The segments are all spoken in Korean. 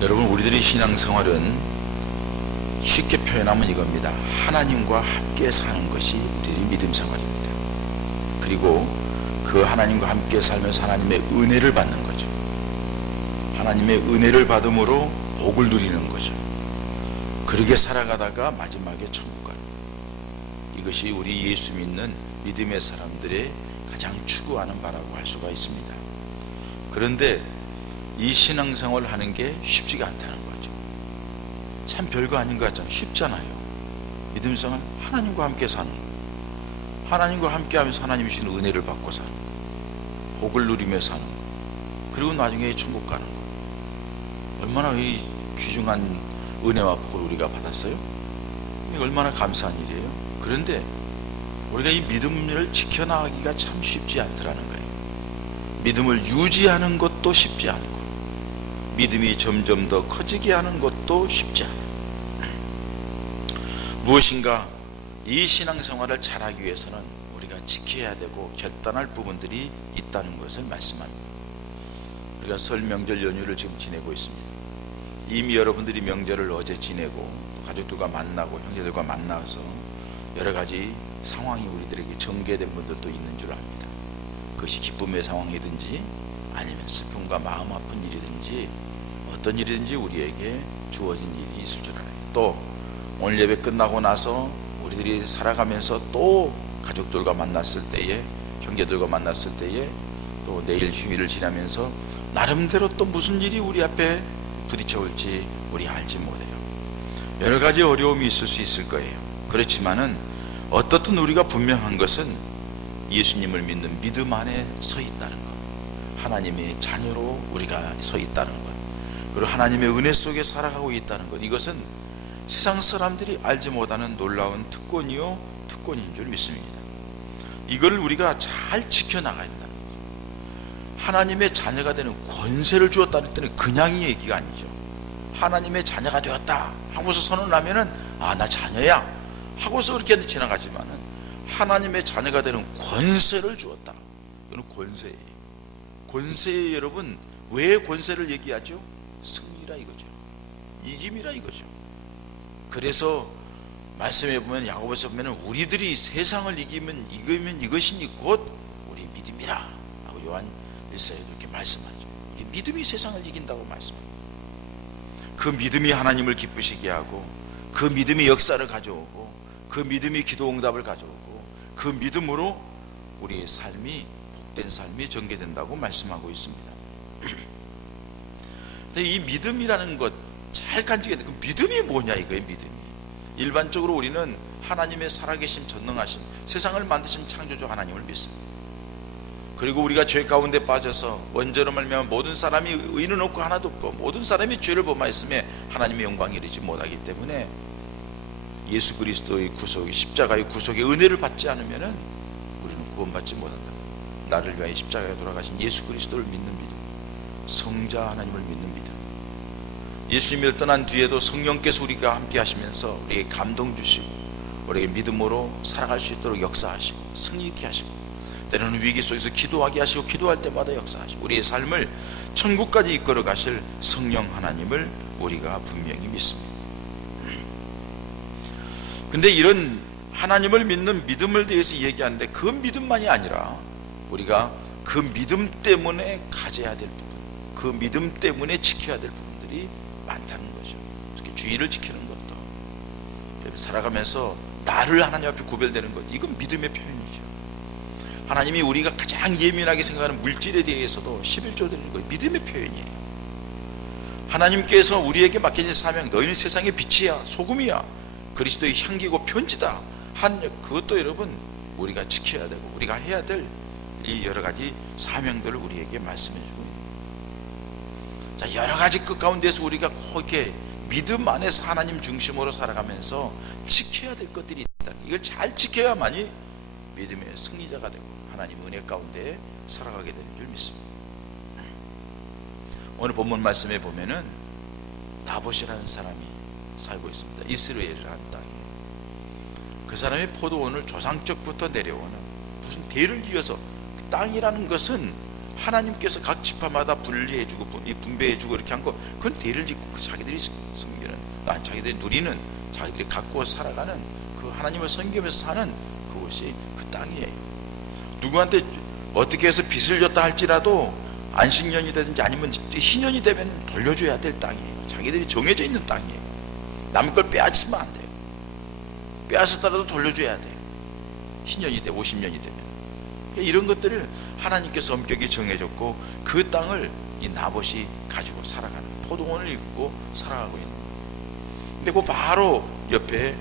여러분, 우리들의 신앙생활은 쉽게 표현하면 이겁니다. 하나님과 함께 사는 것이 우리의 믿음 생활입니다. 그리고 그 하나님과 함께 살면서 하나님의 은혜를 받는 거죠. 하나님의 은혜를 받음으로 복을 누리는 거죠. 그렇게 살아가다가 마지막에 천국 가는 것. 이것이 우리 예수 믿는 믿음의 사람들의 가장 추구하는 바라고 할 수가 있습니다. 그런데 이 신앙생활을 하는 게 쉽지가 않다는 거죠. 참 별거 아닌 것 같잖아요. 쉽잖아요. 믿음생활, 하나님과 함께 사는 거. 하나님과 함께 하면서 하나님이 주시는 은혜를 받고 사는 거. 복을 누리며 사는 거. 그리고 나중에 천국 가는 거. 얼마나 이 귀중한 은혜와 복을 우리가 받았어요? 이게 얼마나 감사한 일이에요. 그런데 우리가 이 믿음을 지켜나가기가 참 쉽지 않더라는 거예요. 믿음을 유지하는 것도 쉽지 않고, 믿음이 점점 더 커지게 하는 것도 쉽지 않아요. 무엇인가 이 신앙생활을 잘하기 위해서는 우리가 지켜야 되고 결단할 부분들이 있다는 것을 말씀합니다. 우리가 설 명절 연휴를 지금 지내고 있습니다. 이미 여러분들이 명절을 어제 지내고 가족들과 만나고 형제들과 만나서 여러 가지 상황이 우리들에게 전개된 분들도 있는 줄 압니다. 그것이 기쁨의 상황이든지 아니면 슬픔과 마음 아픈 일이든지 어떤 일이든지 우리에게 주어진 일이 있을 줄 알아요. 또 오늘 예배 끝나고 나서 우리들이 살아가면서 또 가족들과 만났을 때에, 형제들과 만났을 때에, 또 내일 휴일을 지나면서 나름대로 또 무슨 일이 우리 앞에 부딪혀올지 우리 알지 못해요. 여러 가지 어려움이 있을 수 있을 거예요. 그렇지만은 어떻든 우리가 분명한 것은 예수님을 믿는 믿음 안에 서 있다는 것, 하나님의 자녀로 우리가 서 있다는 것, 그리고 하나님의 은혜 속에 살아가고 있다는 것, 이것은 세상 사람들이 알지 못하는 놀라운 특권이요 특권인 줄 믿습니다. 이걸 우리가 잘 지켜나가야 된다는 거죠. 하나님의 자녀가 되는 권세를 주었다는 때는 그냥이 얘기가 아니죠. 하나님의 자녀가 되었다 하고서 선언을 하면은 아, 나 자녀야 하고서 그렇게 지나가지만은 하나님의 자녀가 되는 권세를 주었다. 이건 권세예요. 권세에 여러분, 왜 권세를 얘기하죠? 승리라 이거죠. 이김이라 이거죠. 그래서 말씀해 보면, 야고보서 보면 우리들이 세상을 이기면 이것이니 곧 우리 믿음이라 하고 요한 1서에 그렇게 말씀하죠. 우리 믿음이 세상을 이긴다고 말씀합니다. 그 믿음이 하나님을 기쁘시게 하고, 그 믿음이 역사를 가져오고, 그 믿음이 기도 응답을 가져오고, 그 믿음으로 우리의 삶이 복된 삶이 전개된다고 말씀하고 있습니다. 근데 이 믿음이라는 것 잘 간직해야 돼. 그 믿음이 뭐냐 이거예요. 믿음이 일반적으로 우리는 하나님의 살아계심, 전능하신, 세상을 만드신 창조주 하나님을 믿습니다. 그리고 우리가 죄 가운데 빠져서 원죄로 말미암아 모든 사람이 의는 없고 하나도 없고 모든 사람이 죄를 범하였음에 하나님의 영광에 이르지 못하기 때문에 예수 그리스도의 구속, 십자가의 구속의 은혜를 받지 않으면 우리는 구원받지 못한다. 나를 위하여 십자가에 돌아가신 예수 그리스도를 믿는 믿음, 성자 하나님을 믿는 믿음. 예수님을 떠난 뒤에도 성령께서 우리가 함께 하시면서 우리에게 감동 주시고 우리에게 믿음으로 살아갈 수 있도록 역사하시고 승리 있게 하시고, 때로는 위기 속에서 기도하게 하시고 기도할 때마다 역사하시고 우리의 삶을 천국까지 이끌어 가실 성령 하나님을 우리가 분명히 믿습니다. 근데 이런 하나님을 믿는 믿음을 대해서 얘기하는데 그 믿음만이 아니라 우리가 그 믿음 때문에 가져야 될 부분, 그 믿음 때문에 지켜야 될 부분들이 많다는 거죠. 이렇게 주의를 지키는 것도, 살아가면서 나를 하나님 앞에 구별되는 것, 이건 믿음의 표현이죠. 하나님이 우리가 가장 예민하게 생각하는 물질에 대해서도 11조 드리는 거 믿음의 표현이에요. 하나님께서 우리에게 맡겨진 사명, 너희는 세상의 빛이야, 소금이야, 그리스도의 향기고 편지다 한 그것도 여러분 우리가 지켜야 되고 우리가 해야 될 이 여러 가지 사명들을 우리에게 말씀해 주고 있는. 자, 여러 가지 끝 가운데서 우리가 꼭 이렇게 믿음 안에서 하나님 중심으로 살아가면서 지켜야 될 것들이 있다. 이걸 잘 지켜야만이 믿음의 승리자가 되고 하나님 은혜 가운데 살아가게 되는 줄 믿습니다. 오늘 본문 말씀에 보면은 나봇이라는 사람이 살고 있습니다. 이스라엘이라는 땅에. 그 사람의 포도원을 조상적부터 내려오는 무슨 대를 이어서, 땅이라는 것은 하나님께서 각 지파마다 분리해주고 분배해주고 이렇게 한 거, 그건 대를 짓고 자기들이 섬기는, 자기들이 누리는, 자기들이 갖고 살아가는, 그 하나님을 섬기면서 사는 그것이 그 땅이에요. 누구한테 어떻게 해서 빚을 졌다 할지라도 안식년이 되든지 아니면 희년이 되면 돌려줘야 될 땅이에요. 자기들이 정해져 있는 땅이에요. 남의 걸 빼앗으면 안 돼요. 빼앗았더라도 돌려줘야 돼요. 희년이 돼 50년이 되면. 이런 것들을 하나님께서 엄격히 정해줬고, 그 땅을 이 나봇이 가지고 살아가는, 포도원을 입고 살아가고 있는 거예요. 근데 그 바로 옆에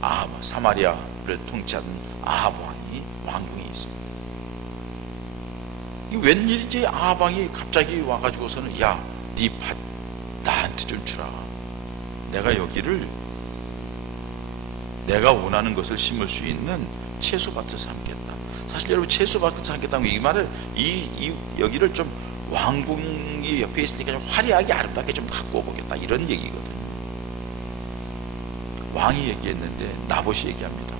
아합, 사마리아를 통치하던 아합 왕이 왕궁이 있습니다. 이 웬일인지 아합 왕이 갑자기 와가지고서는, 야, 네 밭 나한테 좀 주라. 내가 여기를 내가 원하는 것을 심을 수 있는 채소밭을 삼겠다. 사실 여러분, 채소밭을 삼겠다는 이 말을 여기를 좀 왕궁이 옆에 있으니까 좀 화려하게 아름답게 좀 갖고 오겠다, 이런 얘기거든요. 왕이 얘기했는데 나봇이 얘기합니다.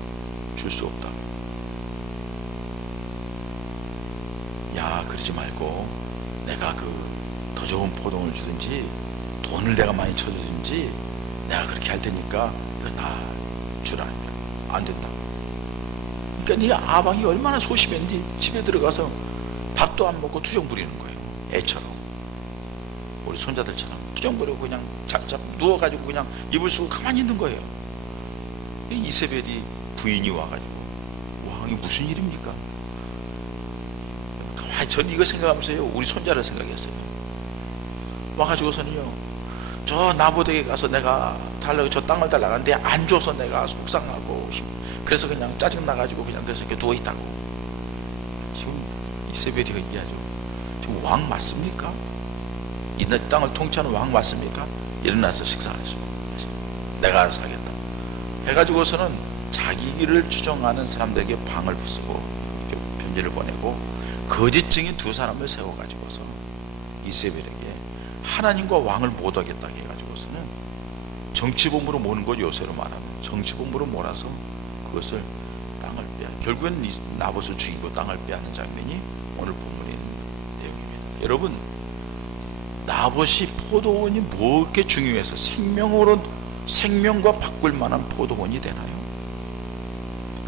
줄 수 없다. 야, 그러지 말고 내가 더 좋은 포도원을 주든지 돈을 내가 많이 쳐주든지 내가 그렇게 할 테니까 이거 다 주라. 안 된다. 그러니까 네 아방이 얼마나 소심했는지 집에 들어가서 밥도 안 먹고 투정 부리는 거예요. 애처럼, 우리 손자들처럼 투정 부리고 그냥 잡잡 누워가지고 그냥 이불 쓰고 가만히 있는 거예요. 이세벨이 부인이 와가지고, 왕이 무슨 일입니까? 가만히, 저는 이거 생각하면서요, 우리 손자를 생각했어요. 와가지고서는요, 저 나봇에게 가서 내가 달라고 저 땅을 달라고 하는데 안 줘서 내가 속상하고, 그래서 그냥 짜증나가지고 그냥 그래서 이렇게 누워있다고. 지금 이세벨이 얘기하죠. 지금 왕 맞습니까? 이 땅을 통치하는 왕 맞습니까? 일어나서 식사하시고, 내가 알아서 하겠다 해가지고서는 자기 길을 추정하는 사람들에게 방을 쓰고 편지를 보내고, 거짓 증인 두 사람을 세워가지고서 이세벨에게 하나님과 왕을 못 하겠다 해가지고서는 정치본부로 모는 거, 요새로 말하면 정치본부로 몰아서 그것을 땅을 결국은 나봇을 죽이고 땅을 빼앗는 장면이 오늘 본문에 있는 내용입니다. 여러분, 나봇이 포도원이 뭐 이렇게 중요해서 생명과 바꿀 만한 포도원이 되나요?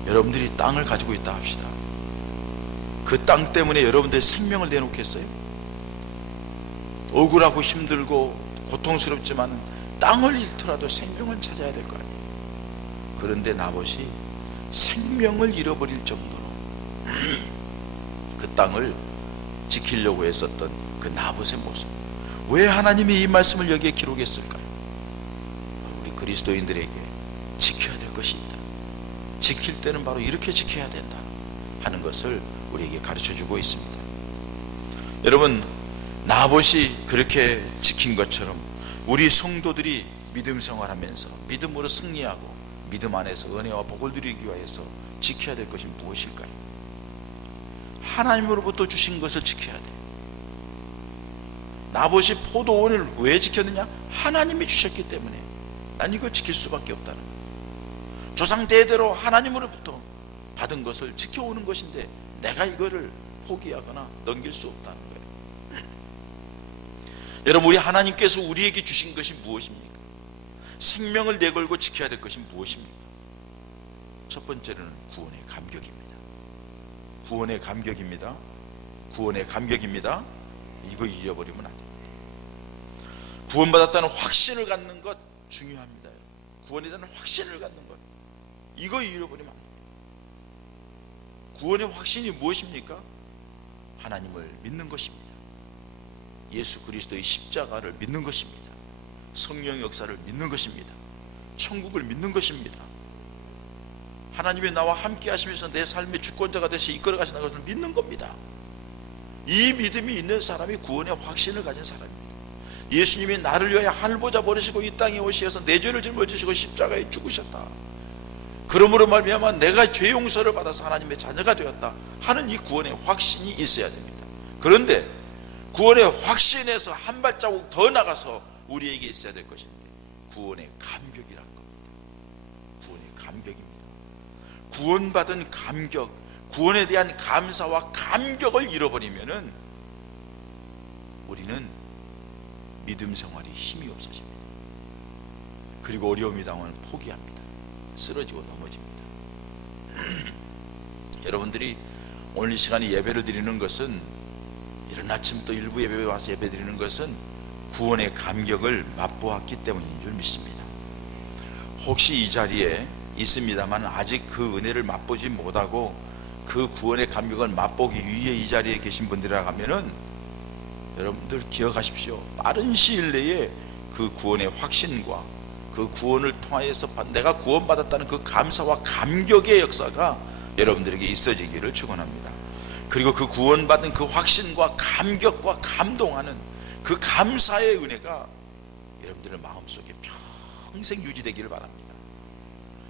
여러분들이 땅을 가지고 있다 합시다. 그 땅 때문에 여러분들의 생명을 내놓겠어요? 억울하고 힘들고 고통스럽지만 땅을 잃더라도 생명을 찾아야 될 거 아니에요. 그런데 나봇이 생명을 잃어버릴 정도로 그 땅을 지키려고 했었던 그 나봇의 모습, 왜 하나님이 이 말씀을 여기에 기록했을까요? 우리 그리스도인들에게 지켜야 될 것이 있다. 지킬 때는 바로 이렇게 지켜야 된다 하는 것을 우리에게 가르쳐주고 있습니다. 여러분, 나봇이 그렇게 지킨 것처럼 우리 성도들이 믿음 생활하면서 믿음으로 승리하고 믿음 안에서 은혜와 복을 누리기 위해서 지켜야 될 것이 무엇일까요? 하나님으로부터 주신 것을 지켜야 돼요. 나봇이 포도원을 왜 지켰느냐? 하나님이 주셨기 때문에 난 이거 지킬 수밖에 없다는 거예요. 조상 대대로 하나님으로부터 받은 것을 지켜오는 것인데 내가 이거를 포기하거나 넘길 수 없다는 거예요. 여러분, 우리 하나님께서 우리에게 주신 것이 무엇입니까? 생명을 내걸고 지켜야 될 것이 무엇입니까? 첫 번째는 구원의 감격입니다. 구원의 감격입니다. 구원의 감격입니다. 이거 잊어버리면 안 됩니다. 구원받았다는 확신을 갖는 것 중요합니다. 구원에 대한 확신을 갖는 것, 이거 잃어버리면 안 됩니다. 구원의 확신이 무엇입니까? 하나님을 믿는 것입니다. 예수 그리스도의 십자가를 믿는 것입니다. 성령의 역사를 믿는 것입니다. 천국을 믿는 것입니다. 하나님이 나와 함께 하시면서 내 삶의 주권자가 되시 이끌어 가시는 것을 믿는 겁니다. 이 믿음이 있는 사람이 구원의 확신을 가진 사람입니다. 예수님이 나를 위하여 하늘보좌 버리시고 이 땅에 오시어서 내 죄를 짊어지시고 십자가에 죽으셨다. 그러므로 말미암아 내가 죄 용서를 받아서 하나님의 자녀가 되었다 하는 이 구원의 확신이 있어야 됩니다. 그런데 구원의 확신에서 한 발자국 더 나가서 우리에게 있어야 될 것인데 구원의 감격이라는 겁니다. 구원의 감격입니다. 구원받은 감격, 구원에 대한 감사와 감격을 잃어버리면은 우리는 믿음 생활에 힘이 없어집니다. 그리고 어려움이 당하면 포기합니다. 쓰러지고 넘어집니다. 여러분들이 오늘 이 시간에 예배를 드리는 것은, 이른 아침부터 일부 예배에 와서 예배 드리는 것은 구원의 감격을 맛보았기 때문인 줄 믿습니다. 혹시 이 자리에 있습니다만 아직 그 은혜를 맛보지 못하고 그 구원의 감격을 맛보기 위해 이 자리에 계신 분들이라 하면은, 여러분들 기억하십시오. 빠른 시일 내에 그 구원의 확신과 그 구원을 통하여서 내가 구원받았다는 그 감사와 감격의 역사가 여러분들에게 있어지기를 축원합니다. 그리고 그 구원받은 그 확신과 감격과 감동하는 그 감사의 은혜가 여러분들의 마음속에 평생 유지되기를 바랍니다.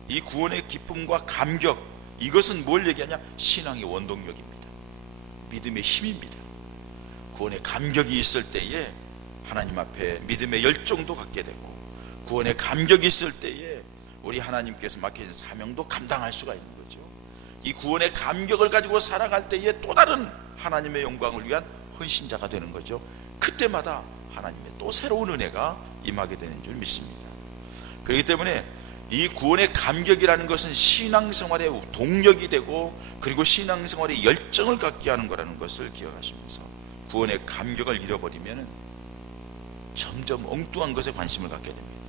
이 구원의 기쁨과 감격, 이것은 뭘 얘기하냐? 신앙의 원동력입니다. 믿음의 힘입니다. 구원의 감격이 있을 때에 하나님 앞에 믿음의 열정도 갖게 되고, 구원의 감격이 있을 때에 우리 하나님께서 맡겨진 사명도 감당할 수가 있는 거죠. 이 구원의 감격을 가지고 살아갈 때에 또 다른 하나님의 영광을 위한 헌신자가 되는 거죠. 그때마다 하나님의 또 새로운 은혜가 임하게 되는 줄 믿습니다. 그렇기 때문에 이 구원의 감격이라는 것은 신앙생활의 동력이 되고, 그리고 신앙생활의 열정을 갖게 하는 거라는 것을 기억하시면서, 구원의 감격을 잃어버리면 점점 엉뚱한 것에 관심을 갖게 됩니다.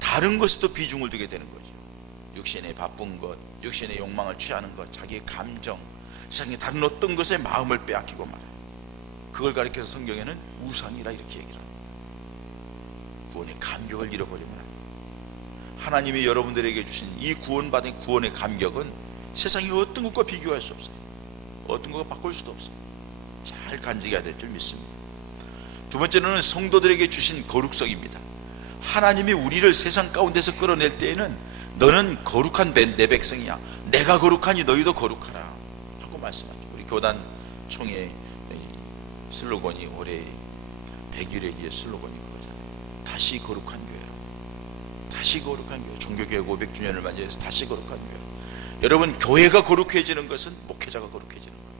다른 것에도 비중을 두게 되는 거죠. 육신의 바쁜 것, 육신의 욕망을 취하는 것, 자기의 감정, 세상의 다른 어떤 것에 마음을 빼앗기고 말아요. 그걸 가리켜서 성경에는 우상이라 이렇게 얘기를 합니다. 구원의 감격을 잃어버리면 안 돼요. 하나님이 여러분들에게 주신 이 구원받은 구원의 감격은 세상의 어떤 것과 비교할 수 없어요. 어떤 것과 바꿀 수도 없어요. 잘 간직해야 될 줄 믿습니다. 두 번째는 성도들에게 주신 거룩성입니다. 하나님이 우리를 세상 가운데서 끌어낼 때에는 너는 거룩한 내 백성이야, 내가 거룩하니 너희도 거룩하라 하고 말씀하죠. 우리 교단 총회 슬로건이 올해 100일의 슬로건이 그거잖아요. 다시 거룩한 교회로, 다시 거룩한 교회. 종교개혁 500주년을 맞이해서 다시 거룩한 교회. 여러분, 교회가 거룩해지는 것은 목회자가 거룩해지는 거예요.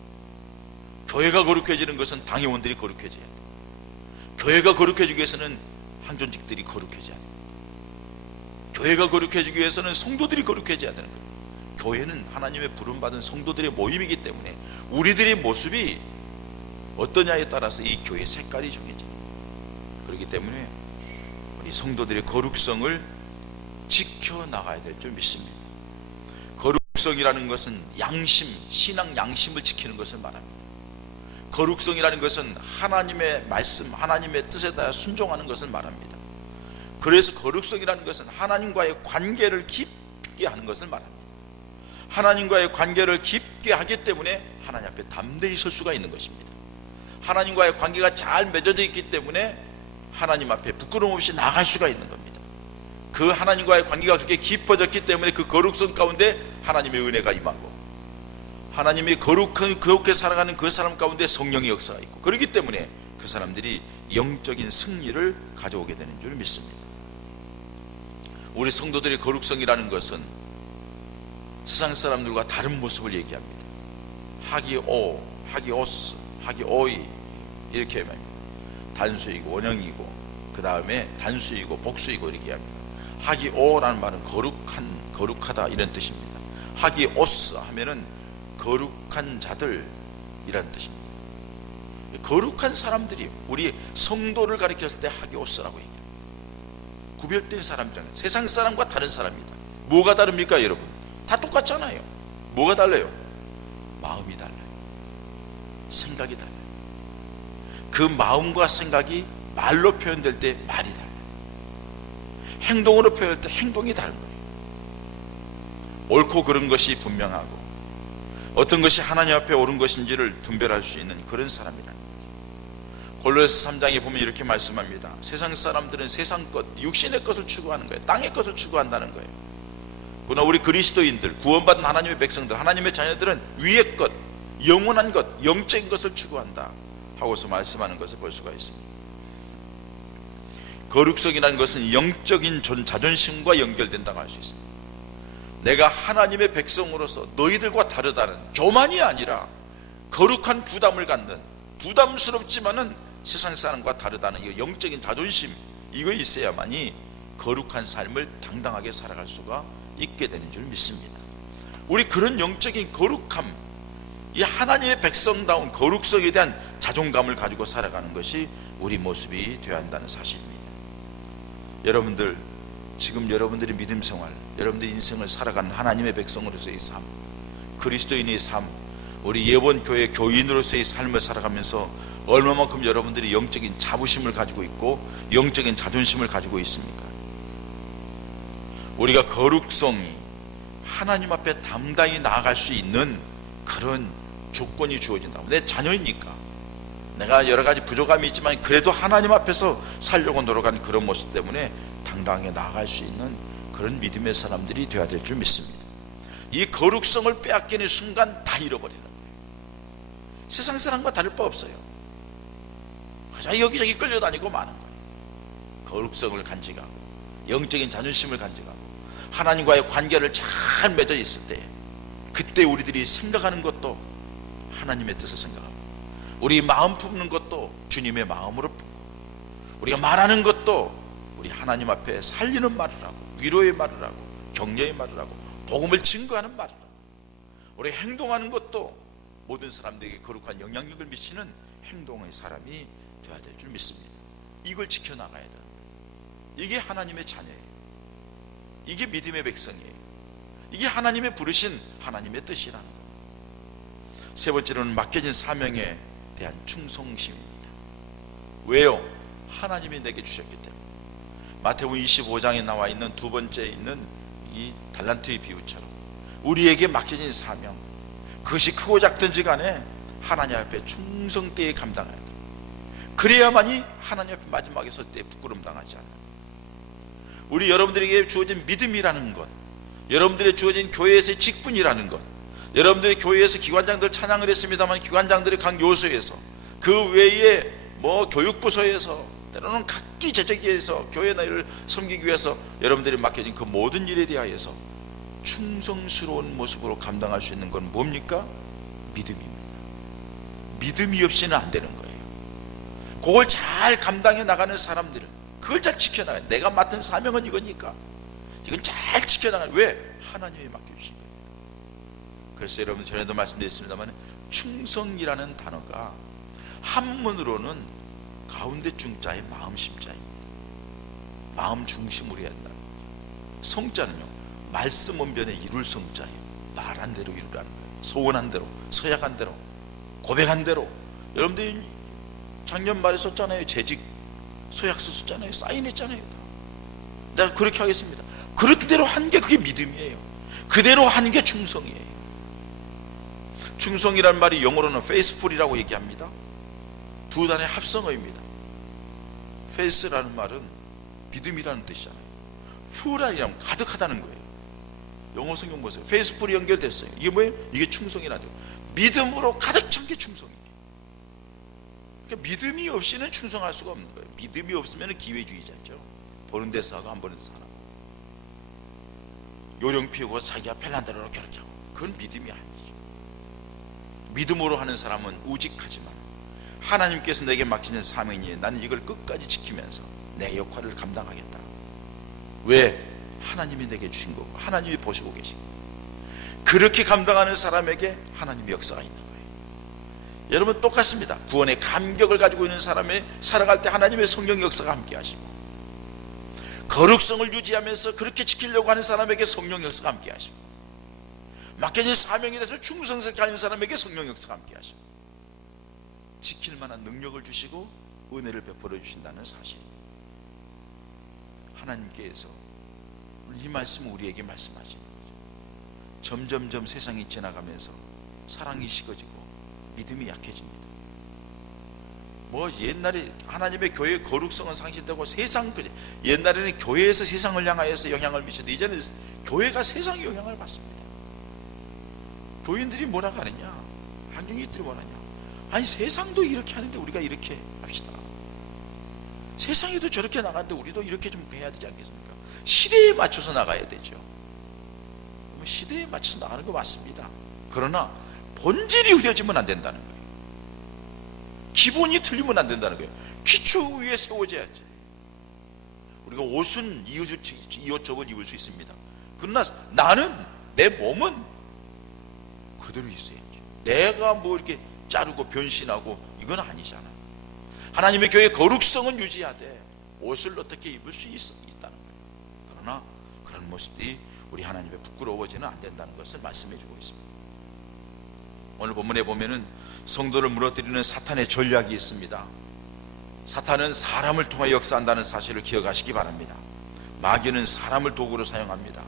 교회가 거룩해지는 것은 당회원들이 거룩해져야 돼요. 교회가 거룩해지기 위해서는 항존직들이 거룩해져야 돼요. 교회가 거룩해지기 위해서는 성도들이 거룩해져야 되는 거예요. 교회는 하나님의 부름받은 성도들의 모임이기 때문에 우리들의 모습이 어떠냐에 따라서 이 교회의 색깔이 정해져요. 그렇기 때문에 우리 성도들의 거룩성을 지켜나가야 될 줄 믿습니다. 거룩성이라는 것은 양심, 신앙 양심을 지키는 것을 말합니다. 거룩성이라는 것은 하나님의 말씀, 하나님의 뜻에 따라 순종하는 것을 말합니다. 그래서 거룩성이라는 것은 하나님과의 관계를 깊게 하는 것을 말합니다. 하나님과의 관계를 깊게 하기 때문에 하나님 앞에 담대히 설 수가 있는 것입니다. 하나님과의 관계가 잘 맺어져 있기 때문에 하나님 앞에 부끄러움 없이 나갈 수가 있는 겁니다. 그 하나님과의 관계가 그렇게 깊어졌기 때문에 그 거룩성 가운데 하나님의 은혜가 임하고, 하나님이 그렇게 살아가는 그 사람 가운데 성령의 역사가 있고, 그렇기 때문에 그 사람들이 영적인 승리를 가져오게 되는 줄 믿습니다. 우리 성도들의 거룩성이라는 것은 세상 사람들과 다른 모습을 얘기합니다. 하기오, 하기오스, 하기오이 이렇게 말합니다. 단수이고 원형이고 그 다음에 단수이고 복수이고 이렇게 합니다. 하기오라는 말은 거룩한, 거룩하다 이런 뜻입니다. 하기오스 하면은 거룩한 자들 이란 뜻입니다. 거룩한 사람들이 우리 성도를 가리켰을 때 하기오스라고 얘기해요. 구별된 사람이라는, 세상 사람과 다른 사람이다. 뭐가 다릅니까 여러분? 다 똑같잖아요. 뭐가 달라요? 마음이 달라요. 생각이 달라요. 그 마음과 생각이 말로 표현될 때 말이 달라요. 행동으로 표현할 때 행동이 다른 거예요. 옳고 그른 것이 분명하고 어떤 것이 하나님 앞에 옳은 것인지를 분별할 수 있는 그런 사람이라는 거죠. 골로새 3장에 보면 이렇게 말씀합니다. 세상 사람들은 세상 것, 육신의 것을 추구하는 거예요. 땅의 것을 추구한다는 거예요. 그러나 우리 그리스도인들, 구원받은 하나님의 백성들, 하나님의 자녀들은 위의 것, 영원한 것, 영적인 것을 추구한다 하고서 말씀하는 것을 볼 수가 있습니다. 거룩성이라는 것은 영적인 자존심과 연결된다고 할 수 있습니다. 내가 하나님의 백성으로서 너희들과 다르다는 교만이 아니라 거룩한 부담을 갖는, 부담스럽지만은 세상 사람과 다르다는 이 영적인 자존심, 이거 있어야만이 거룩한 삶을 당당하게 살아갈 수가 있게 되는 줄 믿습니다. 우리 그런 영적인 거룩함, 이 하나님의 백성다운 거룩성에 대한 자존감을 가지고 살아가는 것이 우리 모습이 되어야 한다는 사실입니다. 여러분들, 지금 여러분들의 믿음 생활, 여러분들의 인생을 살아가는 하나님의 백성으로서의 삶, 그리스도인의 삶, 우리 예본교회 교인으로서의 삶을 살아가면서 얼마만큼 여러분들이 영적인 자부심을 가지고 있고 영적인 자존심을 가지고 있습니까? 우리가 거룩성이 하나님 앞에 담당히 나아갈 수 있는 그런 조건이 주어진다고. 내 자녀이니까, 내가 여러 가지 부족함이 있지만 그래도 하나님 앞에서 살려고 노력하는 그런 모습 때문에 당당하게 나아갈 수 있는 그런 믿음의 사람들이 되어야 될 줄 믿습니다. 이 거룩성을 빼앗기는 순간 다 잃어버리는 거예요. 세상 사람과 다를 바 없어요. 그저 여기저기 끌려다니고 마는 거예요. 거룩성을 간직하고 영적인 자존심을 간직하고 하나님과의 관계를 잘 맺어 있을 때, 그때 우리들이 생각하는 것도 하나님의 뜻을 생각하고, 우리 마음 품는 것도 주님의 마음으로 품고, 우리가 말하는 것도 우리 하나님 앞에 살리는 말을 하고, 위로의 말을 하고, 격려의 말을 하고, 복음을 증거하는 말을 하고, 우리 행동하는 것도 모든 사람들에게 거룩한 영향력을 미치는 행동의 사람이 되어야 될 줄 믿습니다. 이걸 지켜나가야 돼요. 이게 하나님의 자녀예요. 이게 믿음의 백성이에요. 이게 하나님의 부르신 하나님의 뜻이라는 겁니다. 세 번째로는 맡겨진 사명에 대한 충성심입니다. 왜요? 하나님이 내게 주셨기 때문에. 마태복음 25장에 나와 있는 두 번째 있는 이 달란트의 비유처럼 우리에게 맡겨진 사명, 그것이 크고 작든지 간에 하나님 앞에 충성되게 감당해야 돼요. 그래야만이 하나님 앞에 마지막에 설 때 부끄럼 당하지 않아요. 우리 여러분들에게 주어진 믿음이라는 것, 여러분들의 주어진 교회에서의 직분이라는 것, 여러분들의 교회에서 기관장들 찬양을 했습니다만 기관장들의 각 요소에서, 그 외에 교육부서에서, 때로는 각기 재적에서 교회 나이를 섬기기 위해서 여러분들이 맡겨진 그 모든 일에 대하여서 충성스러운 모습으로 감당할 수 있는 건 뭡니까? 믿음입니다. 믿음이 없이는 안 되는 거예요. 그걸 잘 감당해 나가는 사람들을, 그걸 잘 지켜나가요. 내가 맡은 사명은 이거니까 이건 잘 지켜나가요. 왜? 하나님이 맡겨주신 거예요. 그래서 여러분, 전에도 말씀드렸습니다만 충성이라는 단어가 한문으로는 가운데 중자의 마음 심자입니다. 마음 중심으로 해야 한다. 성자는요, 말씀 언변에 이룰 성자예요. 말한 대로 이루라는 거예요. 소원한 대로, 서약한 대로, 고백한 대로. 여러분들이 작년 말에 썼잖아요. 재직 서약서 썼잖아요. 사인했잖아요. 내가 그렇게 하겠습니다. 그런 대로 한 게 그게 믿음이에요. 그대로 한 게 충성이에요. 충성이라는 말이 영어로는 faithful이라고 얘기합니다. 두 단의 합성어입니다. faith라는 말은 믿음이라는 뜻이잖아요. ful이라면 가득하다는 거예요. 영어 성경 보세요. faithful이 연결됐어요. 이게 뭐예요? 이게 충성이라는 거예요. 믿음으로 가득 찬 게 충성이에요. 그러니까 믿음이 없이는 충성할 수가 없는 거예요. 믿음이 없으면 기회주의자죠. 보는 데서 하고 안 보는 데서 하고, 요령 피우고 자기가 편한 대로 그렇게 하고, 그건 믿음이 아니죠. 믿음으로 하는 사람은 우직하지만 하나님께서 내게 맡기는 사명이니 나는 이걸 끝까지 지키면서 내 역할을 감당하겠다. 왜? 하나님이 내게 주신 거고 하나님이 보시고 계신 거예요. 그렇게 감당하는 사람에게 하나님의 역사가 있는 거예요. 여러분, 똑같습니다. 구원의 감격을 가지고 있는 사람이 살아갈 때 하나님의 성령 역사가 함께 하시고, 거룩성을 유지하면서 그렇게 지키려고 하는 사람에게 성령 역사가 함께 하시고, 맡겨진 사명에 대해서 충성스럽게 하는 사람에게 성령 역사가 함께 하시고, 지킬 만한 능력을 주시고 은혜를 베풀어 주신다는 사실. 하나님께서 이 말씀을 우리에게 말씀하시는 거죠. 점점점 세상이 지나가면서 사랑이 식어지고 믿음이 약해집니다. 옛날에 하나님의 교회의 거룩성은 상실되고 세상, 옛날에는 교회에서 세상을 향하여서 영향을 미쳤는데 이제는 교회가 세상의 영향을 받습니다. 교인들이 뭐라 하느냐, 한중이들이 뭐라 하냐, 아니 세상도 이렇게 하는데 우리가 이렇게 합시다. 세상에도 저렇게 나가는데 우리도 이렇게 좀 해야 되지 않겠습니까? 시대에 맞춰서 나가야 되죠. 시대에 맞춰서 나가는 거 맞습니다. 그러나 본질이 흐려지면 안 된다는 거예요. 기본이 틀리면 안 된다는 거예요. 기초 위에 세워져야지. 우리가 옷은 이옷저옷 입을 수 있습니다. 그러나 나는, 내 몸은 그대로 있어야지. 내가 뭐 이렇게 자르고 변신하고 이건 아니잖아. 하나님의 교회의 거룩성은 유지하되 옷을 어떻게 입을 수 있다는 거예요. 그러나 그런 모습들이 우리 하나님의 부끄러워지는 안 된다는 것을 말씀해 주고 있습니다. 오늘 본문에 보면은 성도를 무너뜨리는 사탄의 전략이 있습니다. 사탄은 사람을 통해 역사한다는 사실을 기억하시기 바랍니다. 마귀는 사람을 도구로 사용합니다.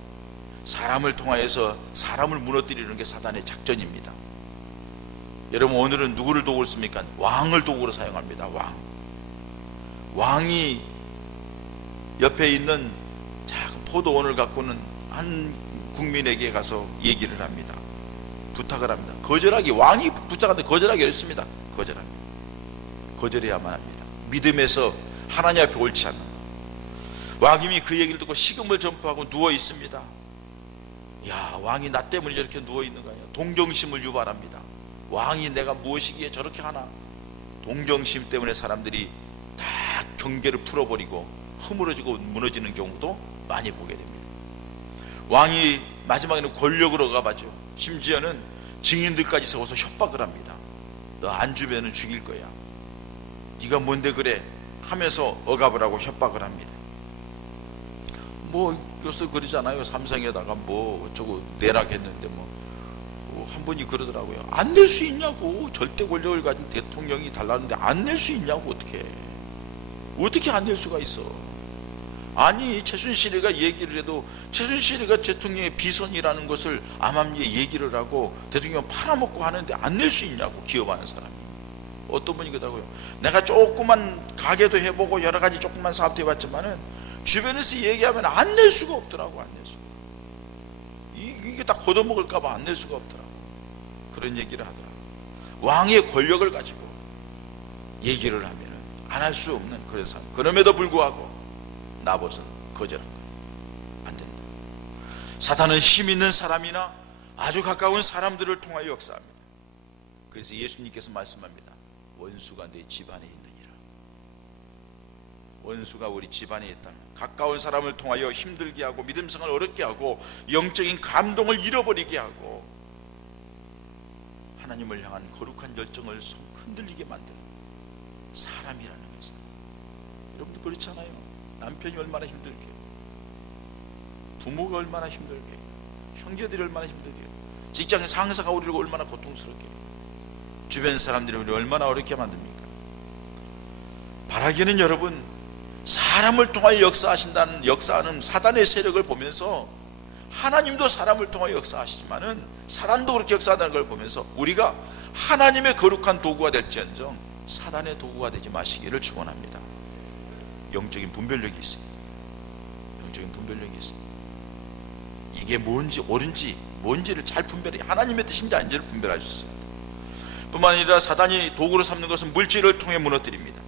사람을 통하여서 사람을 무너뜨리는 게 사탄의 작전입니다. 여러분, 오늘은 누구를 도구로 씁니까? 왕을 도구로 사용합니다. 왕이 옆에 있는 작은 포도원을 갖고는 한 국민에게 가서 얘기를 합니다. 부탁을 합니다. 왕이 부탁하는데 거절하기 어렵습니다. 거절합니다. 거절해야만 합니다. 믿음에서 하나님 앞에 옳지 않는 것. 왕님이 그 얘기를 듣고 식음을 전파하고 누워 있습니다. 야, 왕이 나 때문에 저렇게 누워 있는 거 아니야? 동정심을 유발합니다. 왕이 내가 무엇이기에 저렇게 하나? 동정심 때문에 사람들이 다 경계를 풀어버리고 허물어지고 무너지는 경우도 많이 보게 됩니다. 왕이 마지막에는 권력으로 가봐죠. 심지어는 증인들까지 세워서 협박을 합니다. 너 안 주면은 죽일 거야. 네가 뭔데 그래? 하면서 억압을 하고 협박을 합니다. 뭐 요새 그러잖아요. 삼성에다가 뭐 어쩌고 내락했는데 한 분이 그러더라고요. 안 낼 수 있냐고. 절대 권력을 가지고 대통령이 달라는데 안 낼 수 있냐고. 어떻게 안 낼 수가 있어? 아니, 최순실이가 얘기를 해도 최순실이가 대통령의 비선이라는 것을 암암리에 얘기를 하고 대통령 팔아먹고 하는데 안 낼 수 있냐고. 기업하는 사람이. 어떤 분이 그러더라고요. 내가 조그만 가게도 해보고 여러 가지 조그만 사업도 해봤지만은 주변에서 얘기하면 안 낼 수가 없더라고. 안 낼 수가. 이게 다 걷어먹을까봐 안 낼 수가 없더라고. 그런 얘기를 하더라고. 왕의 권력을 가지고 얘기를 하면 안 할 수 없는 그런 사람. 그럼에도 불구하고 나봇은 거절한 거예요. 안 된다. 사탄은 힘 있는 사람이나 아주 가까운 사람들을 통하여 역사합니다. 그래서 예수님께서 말씀합니다. 원수가 내 집안에 있느니라. 원수가 우리 집안에 있다면 가까운 사람을 통하여 힘들게 하고 믿음성을 어렵게 하고 영적인 감동을 잃어버리게 하고 하나님을 향한 거룩한 열정을 흔들리게 만드는 사람이라는 것은, 여러분도 그렇잖아요. 남편이 얼마나 힘들게, 부모가 얼마나 힘들게, 형제들이 얼마나 힘들게, 직장의 상사가 우리를 얼마나 고통스럽게, 주변 사람들이 우리를 얼마나 어렵게 만듭니까? 바라기는 여러분, 사람을 통하여 역사하는 사단의 세력을 보면서 하나님도 사람을 통하여 역사하시지만은 사단도 그렇게 역사한다는 걸 보면서 우리가 하나님의 거룩한 도구가 될지언정 사단의 도구가 되지 마시기를 축원합니다. 영적인 분별력이 있습니다. 영적인 분별력이 있습니다. 이게 뭔지 옳은지 뭔지를 잘 분별해, 하나님의 뜻인지 아닌지를 분별할 수 있습니다. 뿐만 아니라 사단이 도구로 삼는 것은 물질을 통해 무너뜨립니다.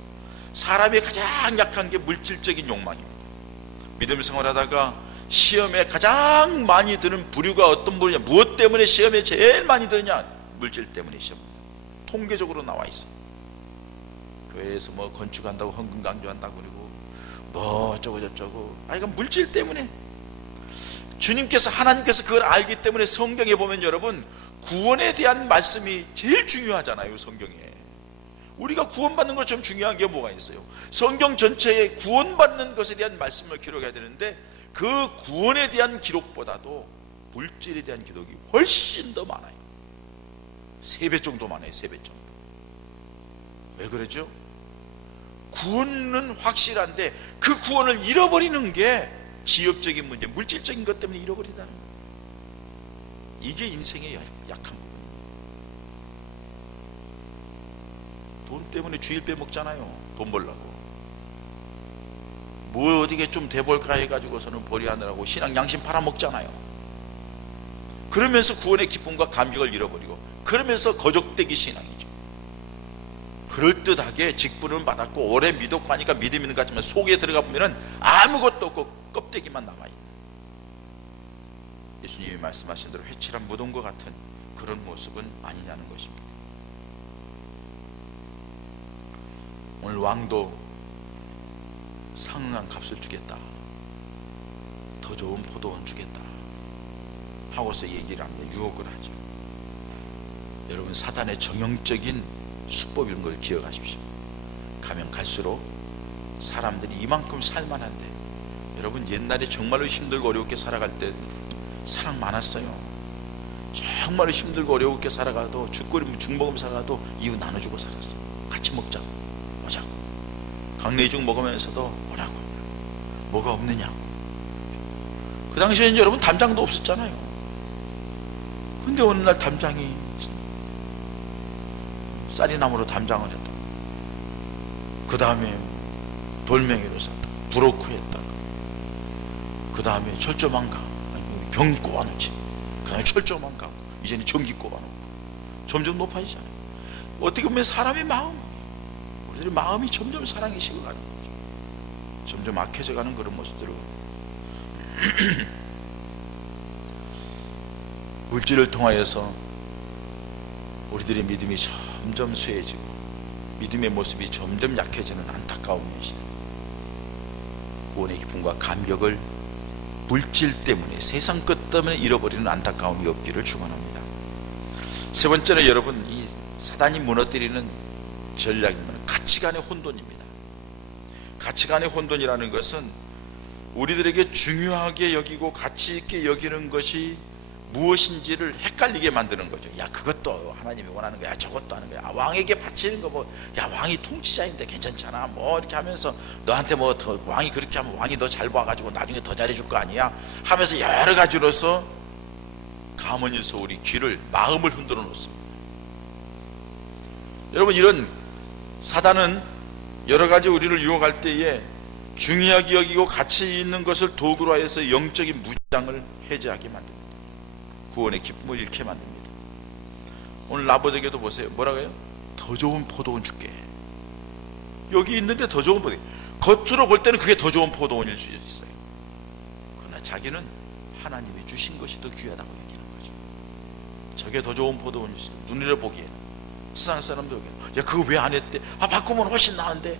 사람이 가장 약한 게 물질적인 욕망입니다. 믿음 생활하다가 시험에 가장 많이 드는 부류가 어떤 부류냐, 무엇 때문에 시험에 제일 많이 드느냐? 물질 때문에 시험. 통계적으로 나와 있어요. 교회에서 뭐 건축한다고 헌금 강조한다고 그러고 뭐 어쩌고 저쩌고, 이건 물질 때문에. 주님께서, 하나님께서 그걸 알기 때문에 성경에 보면 여러분, 구원에 대한 말씀이 제일 중요하잖아요. 성경에 우리가 구원받는 것처럼 중요한 게 뭐가 있어요? 성경 전체에 구원받는 것에 대한 말씀을 기록해야 되는데 그 구원에 대한 기록보다도 물질에 대한 기록이 훨씬 더 많아요. 3배 정도 많아요. 3배 정도. 왜 그러죠? 구원은 확실한데 그 구원을 잃어버리는 게 지엽적인 문제, 물질적인 것 때문에 잃어버린다는 거예요. 이게 인생의 약한 부분입니다. 돈 때문에 주일 빼먹잖아요. 돈 벌려고. 뭐 어디게 좀 돼볼까 해가지고서는 벌이하느라고 신앙 양심 팔아먹잖아요. 그러면서 구원의 기쁨과 감격을 잃어버리고, 그러면서 거적대기 신앙이죠. 그럴듯하게 직분을 받았고 오래 믿었고 하니까 믿음 있는 것 같지만 속에 들어가 보면 아무것도 없고 껍데기만 남아있는, 예수님이 말씀하신 대로 회칠한 무덤과 같은 그런 모습은 아니냐는 것입니다. 오늘 왕도 상응한 값을 주겠다, 더 좋은 포도원 주겠다 하고서 얘기를 합니다. 유혹을 하죠. 여러분, 사단의 정형적인 수법, 이런 걸 기억하십시오. 가면 갈수록 사람들이 이만큼 살만한데, 여러분 옛날에 정말로 힘들고 어렵게 살아갈 때 사랑 많았어요. 정말로 힘들고 어렵게 살아가도 죽 먹으면 살아가도 이웃 나눠주고 살았어요. 같이 먹자고, 오자고. 강내죽 먹으면서도 오라고, 뭐가 없느냐. 그 당시에는 여러분 담장도 없었잖아요. 근데 어느 날 담장이 쌀이나무로 담장을 했다. 그 다음에 돌멩이로 쌌다, 브로크 했다. 그 다음에 철조망 가, 병 꼽아놓지. 그 다음에 철조망 가, 이제는 전기 꼽아놓고 점점 높아지잖아요. 어떻게 보면 사람의 마음, 우리들의 마음이 점점 사랑이 식어가는 거죠. 점점 악해져가는 그런 모습들을 물질을 통하여서 우리들의 믿음이 점점 쇠해지고 믿음의 모습이 점점 약해지는 안타까운 현실. 구원의 기쁨과 감격을 물질 때문에, 세상 것 때문에 잃어버리는 안타까움이 없기를 축원합니다. 세 번째는 여러분, 이 사단이 무너뜨리는 전략이면 가치관의 혼돈입니다. 가치관의 혼돈이라는 것은 우리들에게 중요하게 여기고 가치 있게 여기는 것이 무엇인지를 헷갈리게 만드는 거죠. 야, 그것도 하나님이 원하는 거야, 저것도 하는 거야, 왕에게 바치는 거 뭐, 야, 왕이 통치자인데 괜찮잖아, 뭐 이렇게 하면서 너한테 뭐 더, 왕이 그렇게 하면 왕이 너 잘 봐가지고 나중에 더 잘해줄 거 아니야 하면서 여러 가지로서 가문에서 우리 귀를, 마음을 흔들어 놓습니다. 여러분, 이런 사단은 여러 가지 우리를 유혹할 때에 중요하게 여기고 가치 있는 것을 도구로 하여서 영적인 무장을 해제하게 만듭니다. 구원의 기쁨을 잃게 만듭니다. 오늘 나보에게도 보세요. 뭐라고 해요? 더 좋은 포도원 줄게. 여기 있는데 더 좋은 포도원, 겉으로 볼 때는 그게 더 좋은 포도원일 수 있어요. 그러나 자기는 하나님이 주신 것이 더 귀하다고 여기는 거죠. 저게 더 좋은 포도원일 수 있어요. 눈으로 보기에. 세상 사람들 보기에, 야, 그거 왜 안 했대? 아, 바꾸면 훨씬 나은데.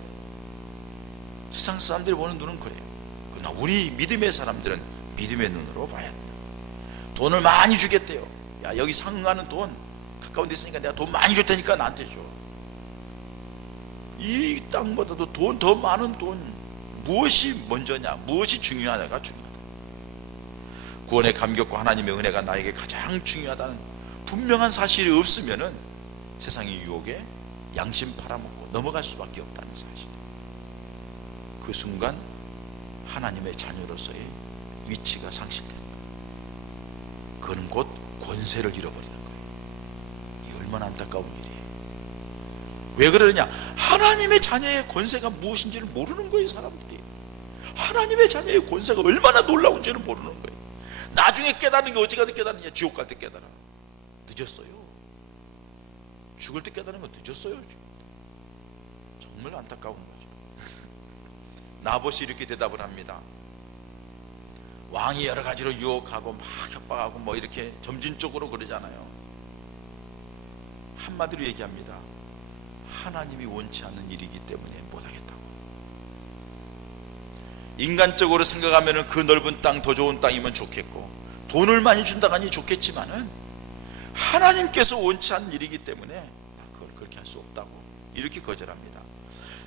세상 사람들이 보는 눈은 그래요. 그러나 우리 믿음의 사람들은 믿음의 눈으로 봐야 합니다. 돈을 많이 주겠대요. 야, 여기 상응하는 돈 가까운 데 있으니까 내가 돈 많이 줄 테니까 나한테 줘. 이 땅보다도 돈, 더 많은 돈, 무엇이 먼저냐, 무엇이 중요하냐가 중요하다. 구원의 감격과 하나님의 은혜가 나에게 가장 중요하다는 분명한 사실이 없으면은 세상의 유혹에 양심 팔아먹고 넘어갈 수밖에 없다는 사실. 그 순간 하나님의 자녀로서의 위치가 상실된다. 그는 곧 권세를 잃어버리는 거예요. 이 얼마나 안타까운 일이에요. 왜 그러느냐? 하나님의 자녀의 권세가 무엇인지를 모르는 거예요. 사람들이 하나님의 자녀의 권세가 얼마나 놀라운지를 모르는 거예요. 나중에 깨달은 게 어찌 가서 깨달느냐? 지옥 갈 때 깨달아. 늦었어요. 죽을 때 깨달은 건 늦었어요. 정말 안타까운 거죠. 나봇이 이렇게 대답을 합니다. 왕이 여러 가지로 유혹하고 막 협박하고 뭐 이렇게 점진적으로 그러잖아요. 한마디로 얘기합니다. 하나님이 원치 않는 일이기 때문에 못하겠다고. 인간적으로 생각하면 그 넓은 땅, 더 좋은 땅이면 좋겠고 돈을 많이 준다가니 좋겠지만은 하나님께서 원치 않는 일이기 때문에 그걸 그렇게 할 수 없다고 이렇게 거절합니다.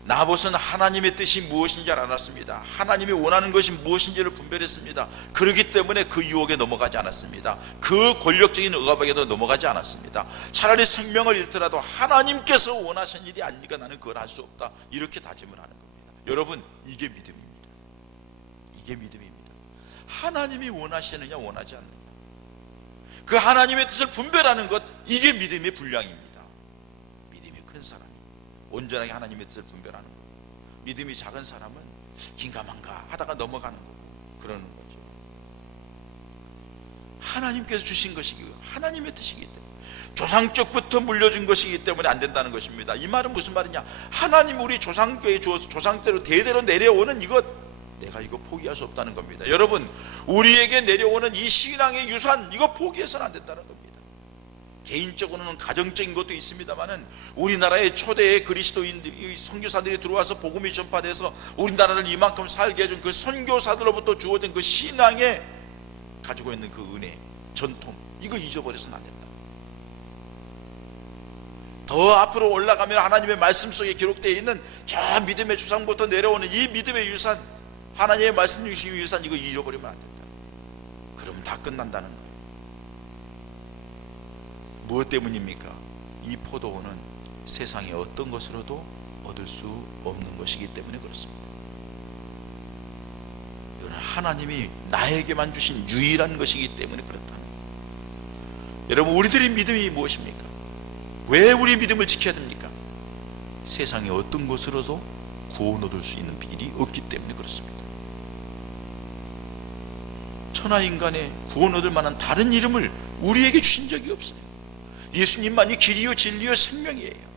나봇은 하나님의 뜻이 무엇인지 알았습니다. 하나님이 원하는 것이 무엇인지를 분별했습니다. 그렇기 때문에 그 유혹에 넘어가지 않았습니다. 그 권력적인 억압에도 넘어가지 않았습니다. 차라리 생명을 잃더라도 하나님께서 원하신 일이 아니니까 나는 그걸 할 수 없다, 이렇게 다짐을 하는 겁니다. 여러분, 이게 믿음입니다. 이게 믿음입니다. 하나님이 원하시느냐 원하지 않느냐, 그 하나님의 뜻을 분별하는 것, 이게 믿음의 분량입니다. 믿음이 큰 사람, 온전하게 하나님의 뜻을 분별하는 것. 믿음이 작은 사람은 긴가만가 하다가 넘어가는 거고 그러는 거죠. 하나님께서 주신 것이기, 하나님의 뜻이기 때문에, 조상적부터 물려준 것이기 때문에 안 된다는 것입니다. 이 말은 무슨 말이냐? 하나님 우리 조상교에 주어서 조상대로 대대로 내려오는 이것, 내가 이거 포기할 수 없다는 겁니다. 여러분, 우리에게 내려오는 이 신앙의 유산, 이거 포기해서는 안 된다는 겁니다. 개인적으로는 가정적인 것도 있습니다만은 우리나라의 초대의 그리스도인들이 선교사들이 들어와서 복음이 전파돼서 우리나라를 이만큼 살게 해준 그 선교사들로부터 주어진 그 신앙에 가지고 있는 그 은혜, 전통, 이거 잊어버려서는 안 된다. 더 앞으로 올라가면 하나님의 말씀 속에 기록되어 있는 저 믿음의 주상부터 내려오는 이 믿음의 유산, 하나님의 말씀 주신 유산, 이거 잃어버리면 안 된다. 그럼 다 끝난다는 거예요. 무엇 때문입니까? 이 포도원은 세상의 어떤 것으로도 얻을 수 없는 것이기 때문에 그렇습니다. 이건 하나님이 나에게만 주신 유일한 것이기 때문에 그렇다는 거예요. 여러분, 우리들의 믿음이 무엇입니까? 왜 우리 믿음을 지켜야 됩니까? 세상의 어떤 것으로도 구원 얻을 수 있는 길이 없기 때문에 그렇습니다. 천하인간의 구원 얻을 만한 다른 이름을 우리에게 주신 적이 없어요. 예수님만이 길이요 진리요 생명이에요.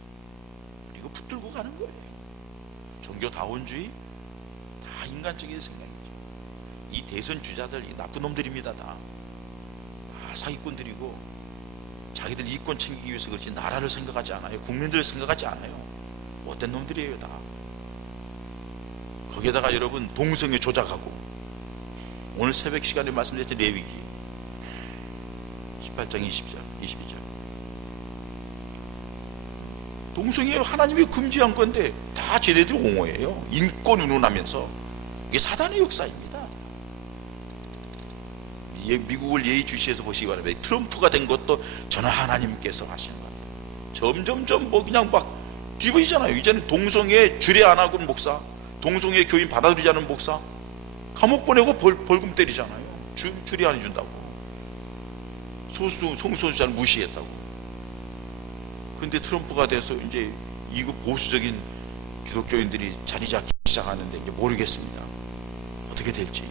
그리고 붙들고 가는 거예요. 종교다원주의 다 인간적인 생각이죠. 이 대선 주자들 나쁜 놈들입니다. 다 사기꾼들이고 자기들 이권 챙기기 위해서 그렇지 나라를 생각하지 않아요. 국민들을 생각하지 않아요. 못된 놈들이에요. 다. 거기에다가 여러분 동성애 조작하고, 오늘 새벽 시간에 말씀드렸던 레위기 18장 22절 동성애 하나님이 금지한 건데 다 쟤네들이 옹호해요. 인권 운운하면서. 이게 사단의 역사입니다. 미국을 예의주시해서 보시기 바랍니다. 트럼프가 된 것도 저는 하나님께서 하시는 겁니다. 점점점 뭐 그냥 막 뒤집어지잖아요. 이제는 동성애 주례 안 하고 목사, 동성애 교인 받아들이지 않은 목사 감옥 보내고 벌금 때리잖아요. 주례 안 해준다고. 성소수자를 무시했다고. 근데 트럼프가 돼서 이제 이거 보수적인 기독교인들이 자리 잡기 시작하는데 이제 모르겠습니다. 어떻게 될지.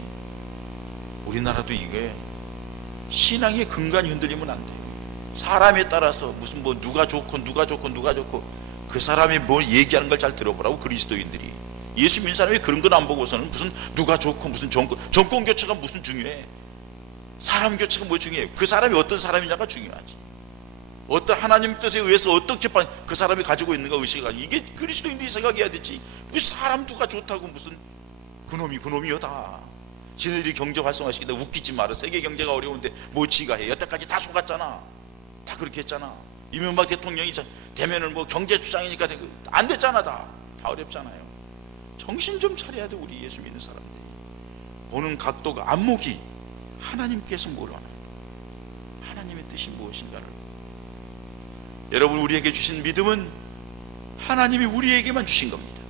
우리나라도 이게 신앙의 근간이 흔들리면 안 돼요. 사람에 따라서 무슨 뭐 누가 좋고 그 사람이 뭐 얘기하는 걸 잘 들어보라고. 그리스도인들이 예수 믿는 사람이 그런 건 안 보고서는 무슨 누가 좋고 무슨 정권 교체가 무슨 중요해. 사람 교체가 뭐 중요해. 그 사람이 어떤 사람이냐가 중요하지. 어떤 하나님 뜻에 의해서 어떻게 그 사람이 가지고 있는가 의식을, 이게 그리스도인들이 생각해야 되지. 무슨 사람 누가 좋다고 무슨 그놈이요 다. 지네들이 경제 활성화시키다 웃기지 마라. 세계 경제가 어려운데 뭐 지가 해. 여태까지 다 속았잖아. 다 그렇게 했잖아. 이명박 대통령이 되면은 뭐 경제 주장이니까 안 됐잖아. 다 어렵잖아요. 정신 좀 차려야 돼. 우리 예수 믿는 사람들이 보는 각도가, 안목이 하나님께서 뭘 원하는, 하나님의 뜻이 무엇인가를. 여러분, 우리에게 주신 믿음은 하나님이 우리에게만 주신 겁니다.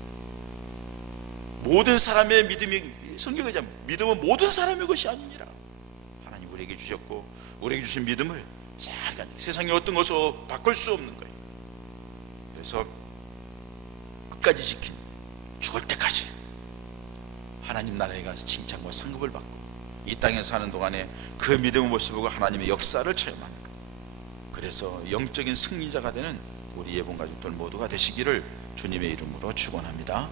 모든 사람의 믿음이, 성경에 의하면 믿음은 모든 사람의 것이 아니니라. 하나님 우리에게 주셨고, 우리에게 주신 믿음을 잘 세상에 어떤 것으로 바꿀 수 없는 거예요. 그래서 끝까지 지킨, 죽을 때까지 하나님 나라에 가서 칭찬과 상급을 받고 이 땅에 사는 동안에 그 믿음의 모습을 보고 하나님의 역사를 체험하는 거예요. 그래서 영적인 승리자가 되는 우리 예봉 가족들 모두가 되시기를 주님의 이름으로 축원합니다.